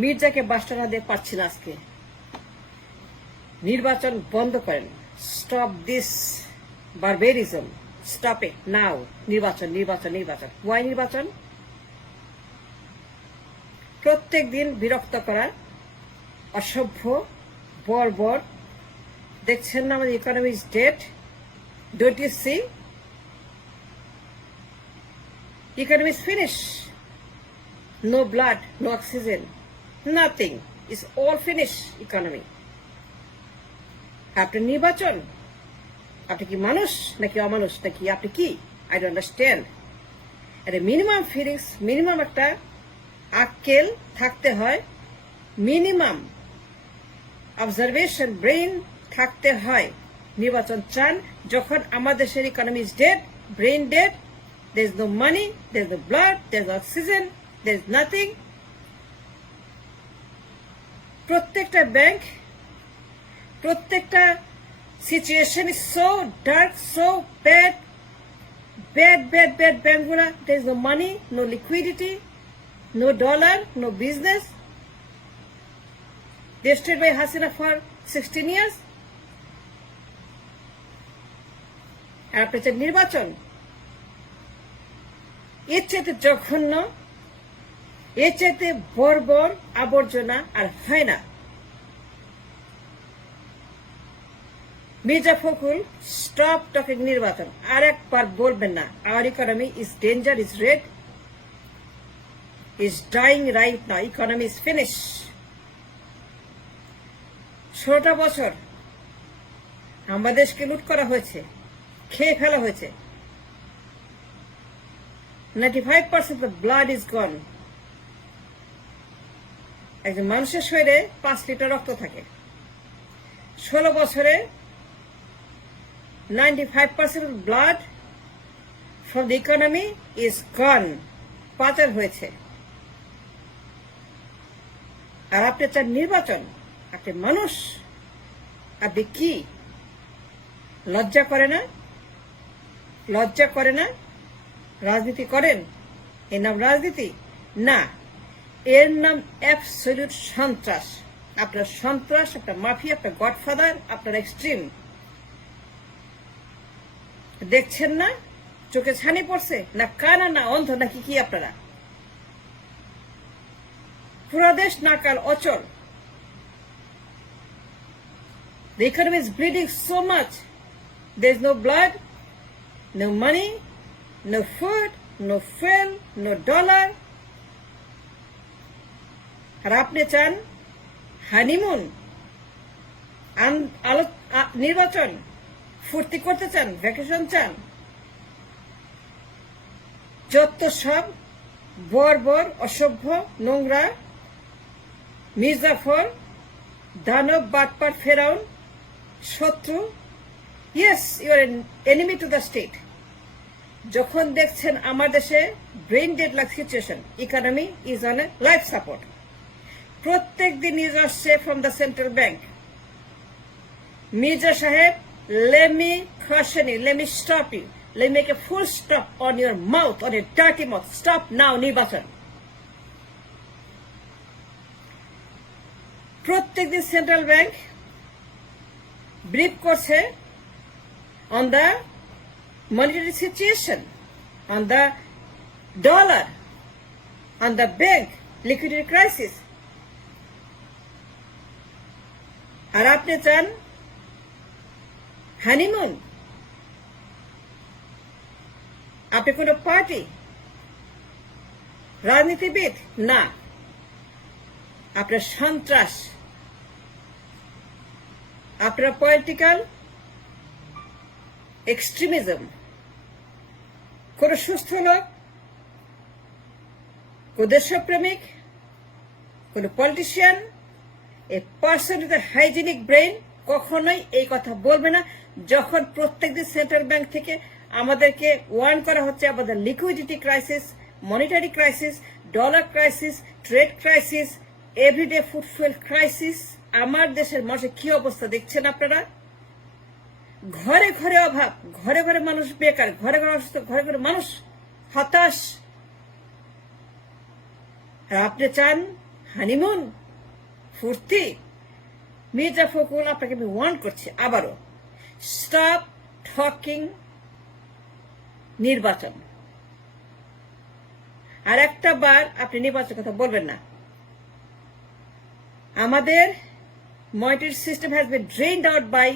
মির্জাকে বাসটা দিয়ে পাচ্ছি না আজকে। নির্বাচন বন্ধ করেন। Stop this barbarism stop a now নির্বাচন নির্বাচন নির্বাচন। ওয়াই নির্বাচন? প্রত্যেক দিন বিরক্ত করার অসভ্য বর্বর। দেখছেন না আমাদের economy dead don't you see economy finish no blood no oxygen, nothing. It's all finished, economy. আপনি নির্বাচন আপনি কি মানুষ নাকি অমানুষ? নাকি আপনি কি? আই ডোন্ট আন্ডারস্ট্যান্ড একটা মিনিমাম ফিলিংস মিনিমাম একটা আক্কেল থাকতে হয়। মিনিমাম অবজারভেশন ব্রেইন থাকতে হয়। নির্বাচন চান, যখন আমাদের দেশের economy is dead brain dead there is no money there is no blood there is oxygen there is nothing প্রত্যেকটা ব্যাংক, প্রত্যেকটা situation is so dark so bad bad bad bad ব্যাংকগুলা there is no money no liquidity no dollar no business They stayed Hasina for sixteen 16 years. আর আপনি নির্বাচন চাইতে জঘন্য এর চাইতে বর্বর আবর্জনা আর হয় না। মির্জা ফখরুল স্টপ টকিং নির্বাচন। আর একবার বলবেন না our economy is danger is red is dying right না ইকোনমি ইজ ফিনিশ ষোলোটা বছর আমাদের দেশকে লুট করা হয়েছে, খেয়ে ফেলা হয়েছে। Ninety five percent the blood is gone একজন মানুষের শরীরে পাঁচ লিটার রক্ত থাকে। ষোলো বছরে ninety five percent blood from the economy is gone পাচার হয়েছে। আর আপনি চান নির্বাচন, আপনি মানুষ, আপনি কি? লজ্জা করে না? লজ্জা করে না? রাজনীতি করেন? এর নাম রাজনীতি? না। এর নাম অ্যাবসলিউট সন্ত্রাস। আপনার সন্ত্রাস একটা মাফিয়া আপনার গডফাদার আপনার এক্সট্রিম। দেখছেন না? চোখে ছানি পড়ছে? না কানা না অন্ধ নাকি কি আপনারা? পুরা দেশ নাকাল অচল। The economy is bleeding so much. There's no blood, no money, no food, no fuel, no dollar. আর আপনি চান হানিমুন নির্বাচন, ফুর্তি করতে চান, ভ্যাকেশন চান, যত সব বর্বর অসভ্য, নোংরা, মির্জাফর, দানব বাটপাট ফেরাউন, শত্রু yes your enemy to the state যখন দেখছেন আমার দেশে brain dead like situation economy is on a life support প্রত্যেক দিন নিউজ আসছে from the central bank Mirza সাহেব let me খসেনি let me stop you let make a full stop on your mouth on a dirty mouth stop now নির্বাচন. প্রত্যেকদিন central bank brief করছে on the monetary situation on the dollar on the bank liquidity crisis আর আপনি চান? Honeymoon আপনি কোন party রাজনীতিবিদ? না। আপনার সন্ত্রাস। আপনার পলিটিক্যাল এক্সট্রিমিজম কোন সুস্থ লোক? কোন দেশপ্রেমিক? কোন politician a person with hygienic brain কখনোই এই কথা বলবে না। যখন প্রত্যেকদিন সেন্ট্রাল ব্যাংক থেকে আমাদেরকে ওয়ার্ন করা হচ্ছে আমাদের liquidity crisis monetary crisis dollar crisis trade crisis everyday food fuel crisis আমার দেশের মানুষের কি অবস্থা দেখছেন আপনারা? ঘরে ঘরে অভাব, ঘরে ঘরে মানুষ বেকার, ঘরে ঘরে অসুস্থ, ঘরে ঘরে মানুষ হতাশ। আপনি চান হানিমুন ফুর্তি মির্জা ফখরুল আপনাকে আমি ওয়ার্ন করছি আবারও। স্টপ টকিং নির্বাচন। আর একটা বার আপনি নির্বাচন কথা বলবেন না। আমাদের monetary system has been drained out by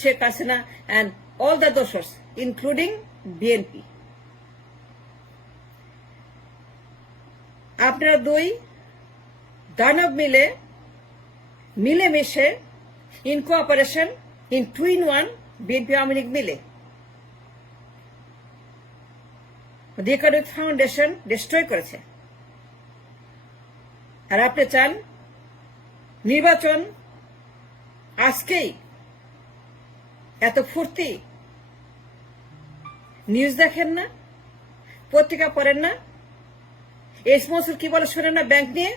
Sheikh Hasina and all the doshers, including BNP. আপনারা দুই দানব মিলে মিলেমিশে in cooperation in two in one BNP Awami League মিলে। ইকোনমিক ফাউন্ডেশন ডিস্ট্রয় করেছে। আর আপনি চান নির্বাচন আজকেই এত ফুর্তি। নিউজ দেখেন না, পত্রিকা পড়েন না। এই সমস্ত কি বলে শোনেন না ব্যাংক নিয়ে?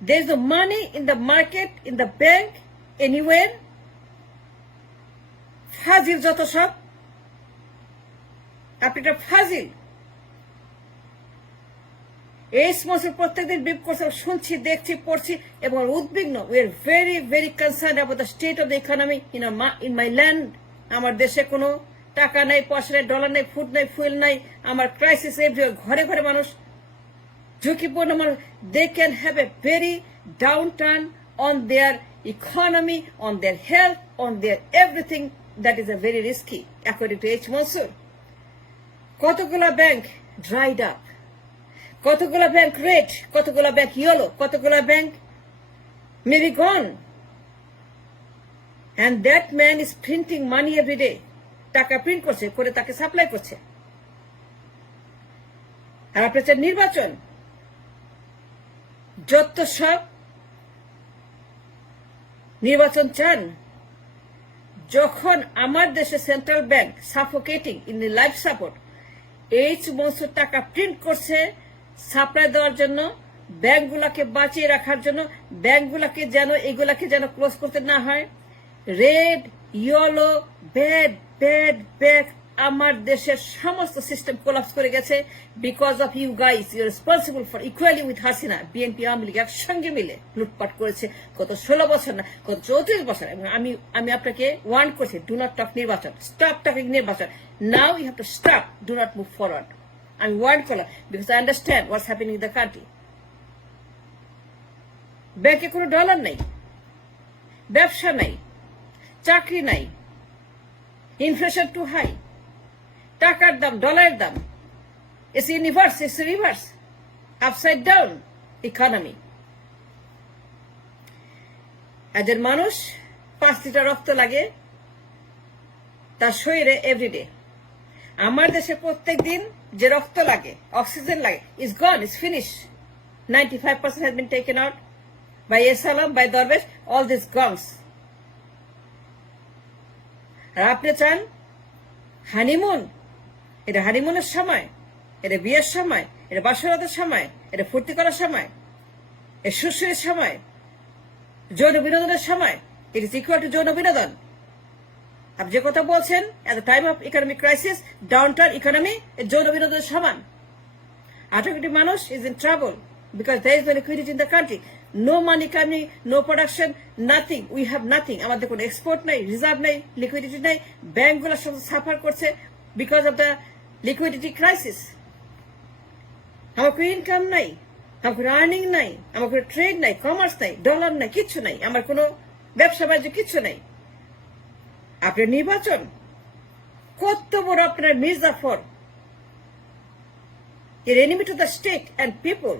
There is money in the market in the bank anywhere ফাজিল যত সব। আপনি এটা ফাজিল। এই সমস্ত প্রত্যেকদিন বিপ করছে, শুনছি, দেখছি, পড়ছি এবং উদ্বিগ্ন। We are very very concern about the state of the economy in in my land আমার দেশে কোনো টাকা নাই, পয়সা নেই ডলার নেই ফুড নাই ফুয়েল নাই। আমার ক্রাইসিস ঘরে ঘরে মানুষ they can have a very downturn on their economy on their health on their everything that is a very risky according to H Mansur কতগুলো ব্যাংক ড্রাইড আপ কতগুলো bank red কতগুলো bank yellow কতগুলো bank maybe gone and that man is printing money every day টাকা print করছে, করে তাকে supply করছে। আর আপনার নির্বাচন যত সব নির্বাচন চান, যখন আমার দেশে central bank suffocating in the life support এই সমস্ত টাকা প্রিন্ট করছে সাপ্লাই দেওয়ার জন্য ব্যাংকগুলোকে বাঁচিয়ে রাখার জন্য ব্যাংকগুলোকে যেন, এগুলাকে যেন ক্লোজ করতে না হয়। Red yellow bad bad bad আমার দেশের সমস্ত সিস্টেম কোলাপস করে গেছে because of you guys you responsible for equally with Hasina BNP Awami League একসঙ্গে মিলে লুটপাট করেছে গত ষোলো বছর না, গত চৌত্রিশ বছর। এবং আমি আমি আপনাকে ওয়ার্ন করছি ডু নট টক নির্বাচন স্টপ টকিং নির্বাচন। Now you have to stop do not move forward আমি ওয়ার্ন করলাম because I understand what's happening in the country ব্যাংকে কোনো ডলার নেই, ব্যবসা নাই, চাকরি নাই ইনফ্লেশন টু হাই টাকার দাম ডলারের দাম। Is universe is reverse upside down economy একজন মানুষ পাঁচ লিটার রক্ত লাগে, তার শরীরে এভরিডে আমার দেশে প্রত্যেক দিন যে রক্ত লাগে অক্সিজেন লাগে is gone is finish ninety five percent has been taken out by S Alam by Darbesh all this গংস আর আপনি চান হানিমুন এটা হানিমুনের সময় এটা বিয়ের সময় এটা বাসরাতের সময় এটা ফুর্তি করার সময় এ সুশ্রীর সময় যৌন বিনোদনের সময় ইট ইজ ইকুয়াল টু যৌন বিনোদন আপনি যে কথা বলছেন at the time of economic crisis downturn economy যৌন বিনোদনের সমান আঠারো কোটি মানুষ is in travel because there is no liquidity in the country. No money coming, no production nothing we have nothing আমাদের কোনো এক্সপোর্ট নাই রিজার্ভ নেই লিকুইডিটি নেই ব্যাংকগুলো সব সাফার করছে because of the liquidity crisis আমার কোনো ইনকাম নাই আমার কোনো আর্নিং নাই আমার কোনো ট্রেড নাই কমার্স নাই ডলার নাই, কিচ্ছু নাই, আমার কোনো ব্যবসা বাণিজ্য কিচ্ছু নাই আপনার নির্বাচন, কত বড় আপনার মির্জাফর, এর enemy to the state and people.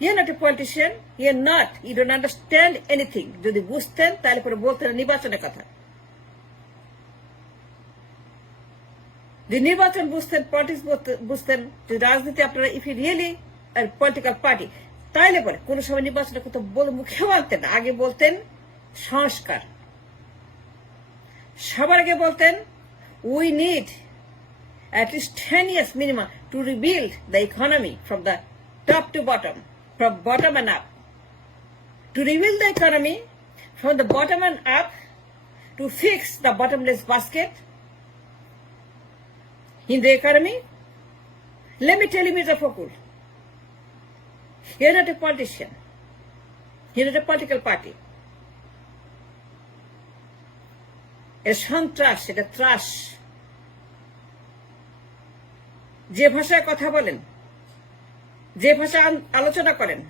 You're not a politician. You're not. You don't understand anything. যদি বুঝতেন, তাহলে পরে বলতেন নির্বাচনের কথা যদি নির্বাচন বুঝতেন পলিটিক্স বুঝতেন যদি রাজনীতি আপনারা ইফ রিয়েলি পলিটিক্যাল পার্টি তাইলে পরে কোন সময় নির্বাচনের কথা বলে মুখেও আনতেন আগে বলতেন সংস্কার সবার আগে বলতেন we need at least 10 years minimum to rebuild the economy from the top to bottom, from bottom and up. To rebuild the economy from the bottom and up, to fix the bottomless basket in the economy. Let me tell you, Mr. Fokul, is not a politician. Is not a political party. এটা সন্ত্রাস এটা ত্রাস যে ভাষায় কথা বলেন যে ভাষা আলোচনা করেন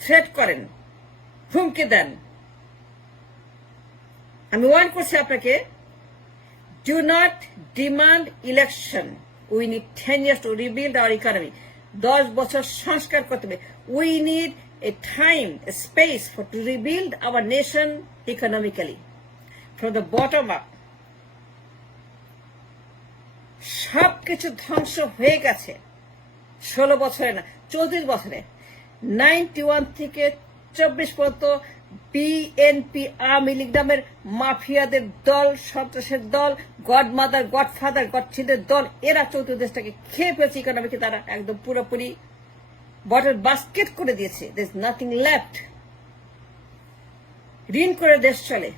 থ্রেট করেন হুমকি দেন আমি ওয়ার্ন করছি আপনাকে do not demand election we need ten years to rebuild our economy দশ বছর সংস্কার করতে হবে। We need a time space for to rebuild our nation economically from the bottom up সব কিছু ধ্বংস হয়ে গেছে। ষোলো বছরে না, চৌত্রিশ বছরে। নাইনটি ওয়ান থেকে চব্বিশ পর্যন্ত বিএনপি আওয়ামী লীগ নামের মাফিয়াদের দল, সন্ত্রাসের দল গডমাদার গডফাদার গডছিদের দল, এরা চৌত্রিশ দেশটাকে খেয়ে ফেলছে ইকোনমিকে তারা একদম পুরোপুরি বটের বাস্কেট করে দিয়েছে। দের নাথিং লেফট ঋণ করে দেশ চলে।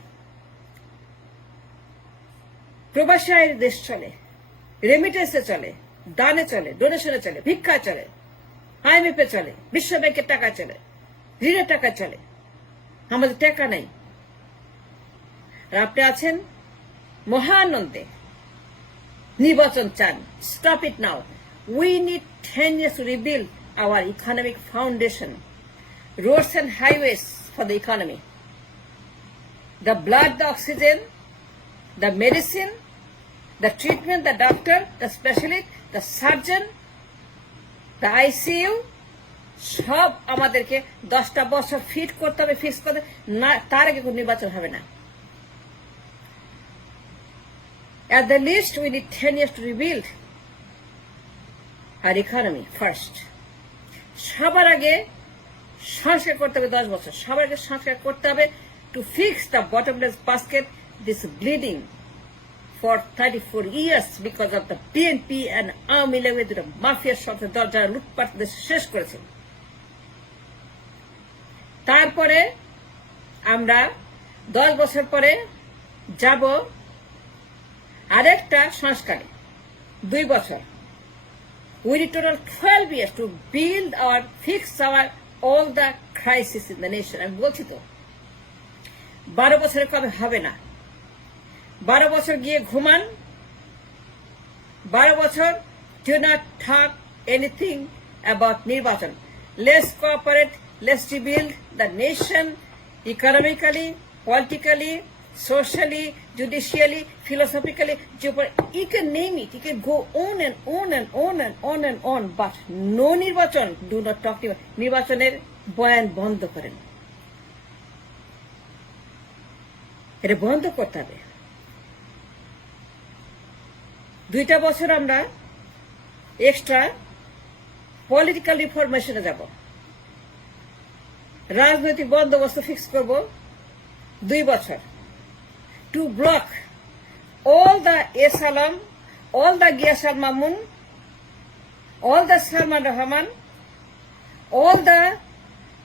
প্রবাসী আয়ের দেশ চলে। রেমিটেন্সে চলে। দানে চলে। ডোনেশনে চলে। ভিক্ষায় চলে। আইএমএফে চলে। বিশ্ব ব্যাংকের টাকা চলে। ঋণের টাকা চলে। আমাদের টাকা নেই আপনি আছেন মহানন্দে নির্বাচন চান stop it now we need ten years to rebuild our economic foundation roads and highways for the economy. The blood, the oxygen, the medicine, the treatment, the doctor, the specialist, the surgeon, the ICU, সব আমাদেরকে দশটা বছর fit করতে হবে fix করতে না তার আগে কোনো নির্বাচন হবে না। At the least, we need 10 years to rebuild our economy first. সবার আগে সংস্কার করতে হবে দশ বছর। সবার আগে সংস্কার করতে হবে to fix the bottomless basket this bleeding for thirty four years because of the BNP and Awami লীগের দুটো মাফিয়ার দল যারা লুটপাট শেষ করেছে। তারপরে আমরা দশ বছর পরে যাব আরেকটা সংস্কারে দুই বছর। We total 12 years to build our, fix our, all the crisis in the nation. আমি বলছি তো বারো বছরে কবে হবে না? বারো বছর গিয়ে ঘুমান। বারো বছর do not talk anything about নির্বাচন। Let's cooperate let's rebuild the nation economically politically socially, judicially, philosophically. You can name it. You can go on and on and on and on and on. But no নির্বাচন. Do not talk to নির্বাচনের বয়ান বন্ধ করেন এটা বন্ধ করতে হবে দুইটা বছর আমরা এক্সট্রা পলিটিক্যাল রিফরমেশনে যাব রাজনৈতিক বন্দোবস্ত ফিক্স করব দুই বছর। To to block all the Esalam, all the Giyasal Mamun, all the Salman Rahman, all the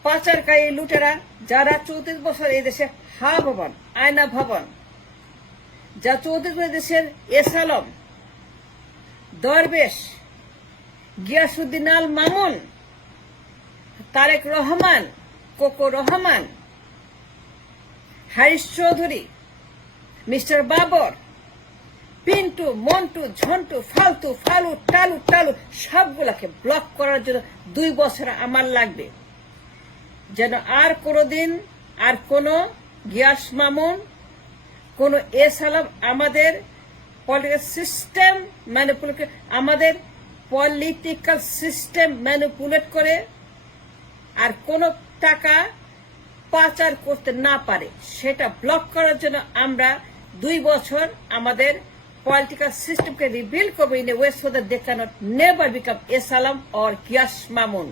পাচারকারী লুটেরা যারা চৌত্রিশ বছর এই দেশে হা ভবন আয়না ভবন যা চৌত্রিশ দেশের এসালম দরবেশ গিয়াসুদ্দিন আল মামুন তারেক রহমান কোকো রহমান, হারিশ চৌধুরী, মিস্টার বাবর, পিন্টু, মন্টু, ঝন্টু, ফালতু, ফালু, টালু টালু, সবগুলাকে ব্লক করার জন্য দুই বছর আমার লাগবে। যেন আর কোনোদিন আর কোনো গিয়াস মামুন, কোন এস আলম আমাদের পলিটিক্যাল সিস্টেম ম্যানিপুলেট আমাদের পলিটিক্যাল সিস্টেম ম্যানিপুলেট করে, আর কোনো টাকা পাচার করতে না পারে, সেটা ব্লক করার জন্য আমরা দুই বছর আমাদের পলিটিক্যাল সিস্টেমকে রিভিল করব in a waste so that they cannot never become S Alam or কিয়াস Mamun